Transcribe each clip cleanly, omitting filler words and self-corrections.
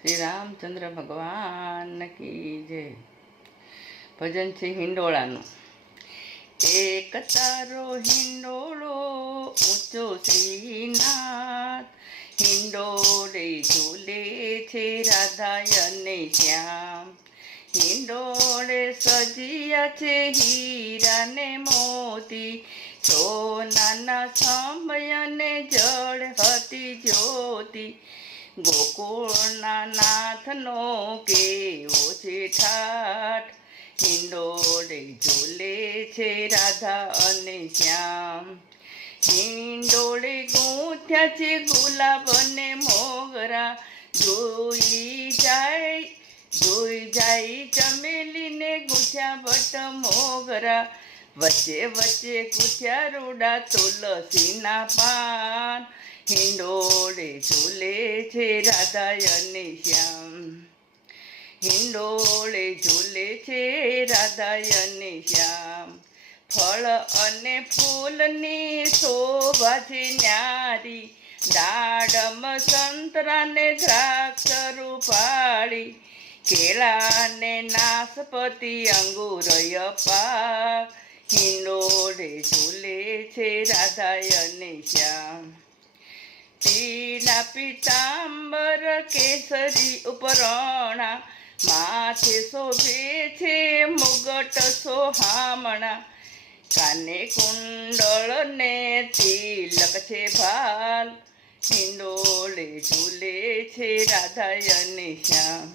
શ્રી રામચંદ્ર ભગવાન કી જય. ભજન છે હિંડોળાનું. એક તારો હિંડોળો ઊંચો શ્રીનાથ, હિંડોળે ઝૂલે છે રાધા અને શ્યામ. હિંડોળે સજ્યા છે હીરા ને મોતી, સોનાના સમય ને જળ હતી જ્યોતિ. ગોકુળના નાથનો કેવો છે ઠાઠ, હિંડોળે ઝૂલે છે રાધા અને શ્યામ. હિંડોળે ગૂંથ્યા છે ગુલાબ ને મોગરા, જોઈ જાય ચમેલી ને ગૂંથ્યા બટ મોગરા. વચ્ચે વચ્ચે ગૂંથ્યા રૂડા તુલસીના પાન, હિંડોળે ઝૂલે છે રાધા અને શ્યામ. હિંડોળે ઝૂલે છે રાધા અને શ્યામ. ફળ અને ફૂલની શોભા છે ન્યારી, દાડમ સંતરાને દ્રાક્ષ રૂપાળી. કેળાને નાસપતિ અંગુર અપાર, હિંડોળે ઝૂલે છે રાધા અને શ્યામ. પીળા પીતાંબર કેસરી ઉપરણા, માથે શોભે છે મુગટ સોહામણા. કાને કુંડળ ને તિલક છે ભાલ, હિંડોળે ઝૂલે છે રાધા અને શ્યામ.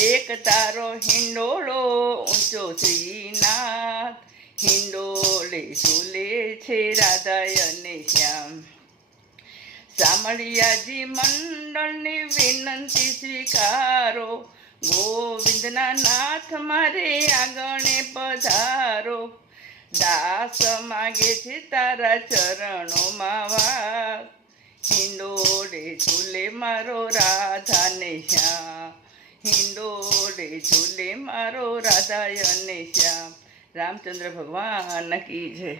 એક તારો હિંડોળો ઊંચો શ્રીનાથ, હિંડોળે ઝૂલે છે રાધા અને શ્યામ. શામળિયાજી મંડળની વિનંતી સ્વીકારો, ગોવિંદના નાથ મારે આંગણે પધારો. દાસ માગે છે તારા ચરણોમાં વાસ, હિંડોળે ઝૂલે મારો રાધા ને શ્યામ. હિંડોળે ઝૂલે મારો રાધા અને શ્યામ. રામચંદ્ર ભગવાન કી જય.